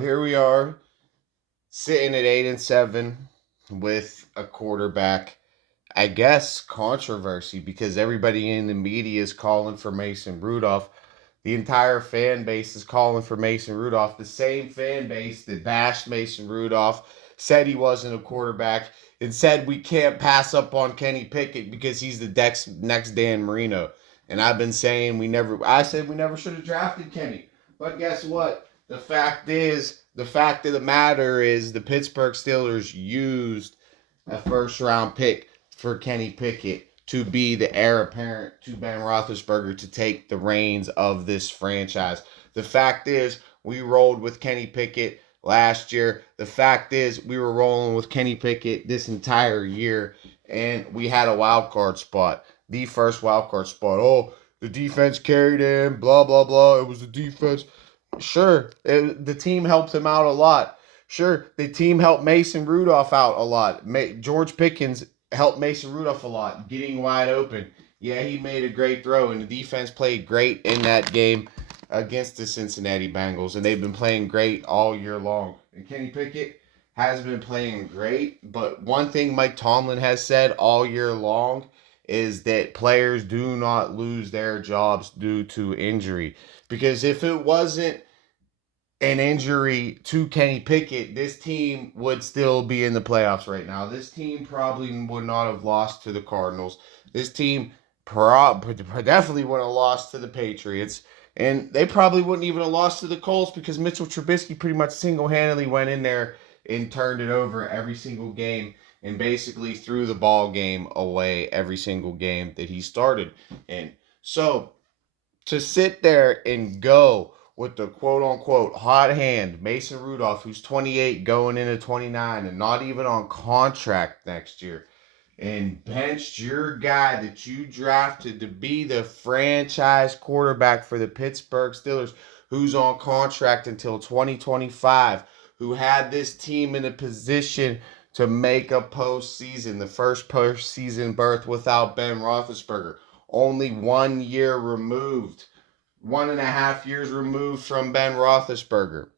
Here we are, sitting at 8-7 with a quarterback. I guess controversy because everybody in the media is calling for Mason Rudolph. The entire fan base is calling for Mason Rudolph. The same fan base that bashed Mason Rudolph, said he wasn't a quarterback, and said we can't pass up on Kenny Pickett because he's the next Dan Marino. And I've been saying I said we never should have drafted Kenny. But guess what? The fact of the matter is the Pittsburgh Steelers used a first round pick for Kenny Pickett to be the heir apparent to Ben Roethlisberger to take the reins of this franchise. The fact is, we rolled with Kenny Pickett last year. The fact is, we were rolling with Kenny Pickett this entire year, and we had a wild card spot, the first wild card spot. Oh, the defense carried him, blah, blah, blah. It was the defense. Sure, the team helped him out a lot. Sure, the team helped Mason Rudolph out a lot. George Pickens helped Mason Rudolph a lot, getting wide open. Yeah, he made a great throw, and the defense played great in that game against the Cincinnati Bengals, and they've been playing great all year long. And Kenny Pickett has been playing great, but one thing Mike Tomlin has said all year long is that players do not lose their jobs due to injury. Because if it wasn't an injury to Kenny Pickett, this team would still be in the playoffs right now. This team probably would not have lost to the Cardinals. This team definitely would have lost to the Patriots. And they probably wouldn't even have lost to the Colts because Mitchell Trubisky pretty much single-handedly went in there and turned it over every single game and basically threw the ball game away every single game that he started. And so to sit there and go with the quote unquote hot hand, Mason Rudolph, who's 28 going into 29 and not even on contract next year, and benched your guy that you drafted to be the franchise quarterback for the Pittsburgh Steelers, who's on contract until 2025, who had this team in a position to make a postseason, the first postseason berth without Ben Roethlisberger. Only 1 year removed, 1.5 years removed from Ben Roethlisberger.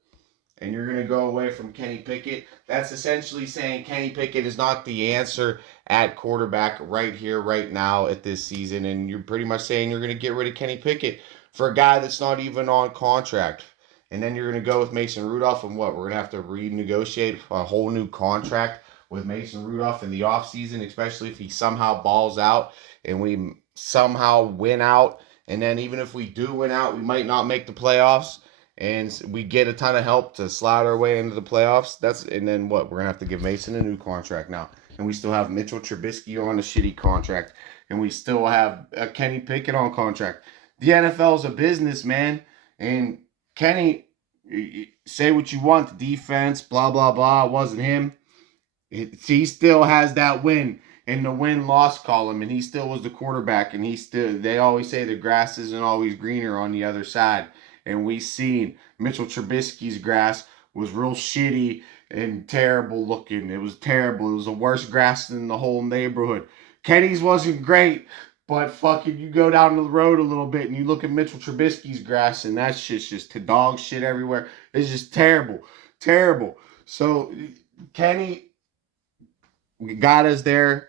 And you're going to go away from Kenny Pickett. That's essentially saying Kenny Pickett is not the answer at quarterback right here, right now at this season. And you're pretty much saying you're going to get rid of Kenny Pickett for a guy that's not even on contract. And then you're going to go with Mason Rudolph, and what? We're going to have to renegotiate a whole new contract with Mason Rudolph in the offseason, especially if he somehow balls out and we somehow win out. And then even if we do win out, we might not make the playoffs, and we get a ton of help to slide our way into the playoffs. And then what? We're gonna have to give Mason a new contract now, and we still have Mitchell Trubisky on a shitty contract, and we still have Kenny Pickett on contract. The NFL is a business, man, and Kenny, say what you want, the defense, blah blah blah, it wasn't him. He still has that win in the win-loss column, and he still was the quarterback, and they always say the grass isn't always greener on the other side. And we seen Mitchell Trubisky's grass was real shitty and terrible looking. It was terrible. It was the worst grass in the whole neighborhood. Kenny's wasn't great, but fucking you go down the road a little bit and you look at Mitchell Trubisky's grass, and that shit's just dog shit everywhere. It's just terrible. Terrible. So Kenny got us there.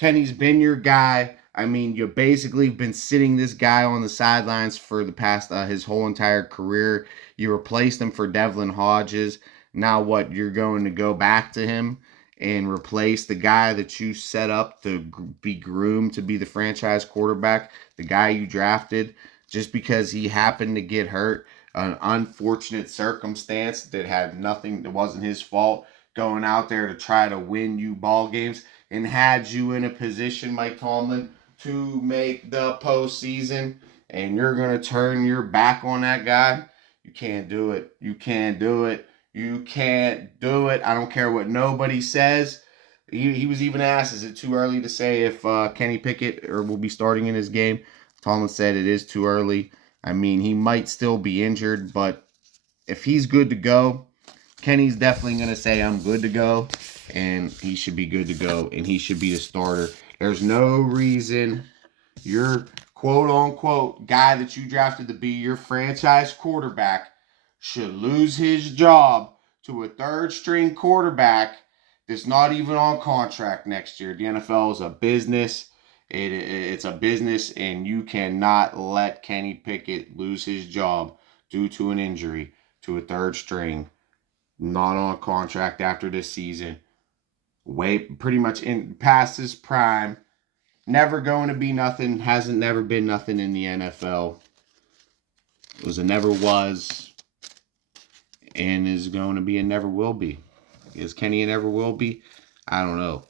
Kenny's been your guy. I mean, you basically been sitting this guy on the sidelines for the past his whole entire career. You replaced him for Devlin Hodges. Now what? You're going to go back to him and replace the guy that you set up to be groomed to be the franchise quarterback, the guy you drafted, just because he happened to get hurt, an unfortunate circumstance that had nothing, that wasn't his fault, going out there to try to win you ball games and had you in a position, Mike Tomlin, to make the postseason, and you're going to turn your back on that guy? You can't do it. You can't do it. You can't do it. I don't care what nobody says. He was even asked, is it too early to say if Kenny Pickett will be starting in his game? Tomlin said it is too early. I mean, he might still be injured, but if he's good to go, Kenny's definitely going to say, I'm good to go, and he should be good to go, and he should be the starter. There's no reason your quote-unquote guy that you drafted to be your franchise quarterback should lose his job to a third string quarterback that's not even on contract next year. The NFL is a business. It's a business, and you cannot let Kenny Pickett lose his job due to an injury to a third string, not on contract after this season. Pretty much in past his prime. Never going to be nothing. Hasn't never been nothing in the NFL. It was a never was, and is going to be and never will be. Is Kenny and never will be? I don't know.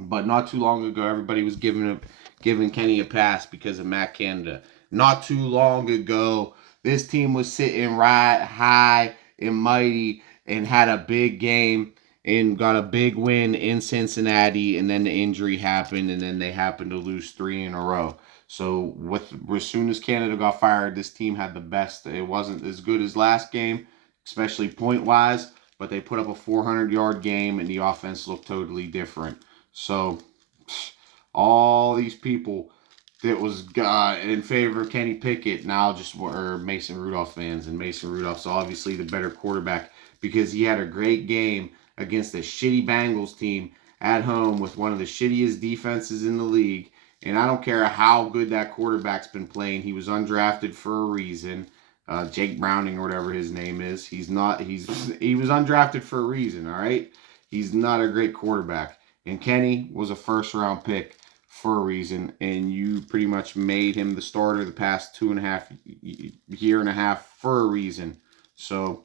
But not too long ago, everybody was giving Kenny a pass because of Matt Canada. Not too long ago, this team was sitting right high and mighty and had a big game and got a big win in Cincinnati, and then the injury happened, and then they happened to lose 3 in a row. So as soon as Canada got fired, this team had the best. It wasn't as good as last game, especially point-wise, but they put up a 400-yard game, and the offense looked totally different. So all these people that was in favor of Kenny Pickett now just were Mason Rudolph fans, and Mason Rudolph's obviously the better quarterback because he had a great game against a shitty Bengals team at home with one of the shittiest defenses in the league. And I don't care how good that quarterback's been playing. He was undrafted for a reason. Jake Browning or whatever his name is. He was undrafted for a reason, all right? He's not a great quarterback. And Kenny was a first-round pick for a reason, and you pretty much made him the starter the past year and a half for a reason. So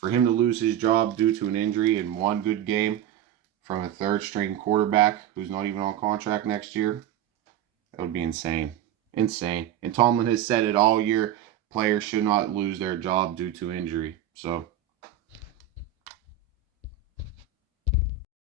for him to lose his job due to an injury in one good game from a third-string quarterback who's not even on contract next year, that would be insane. Insane. And Tomlin has said it all year, players should not lose their job due to injury. So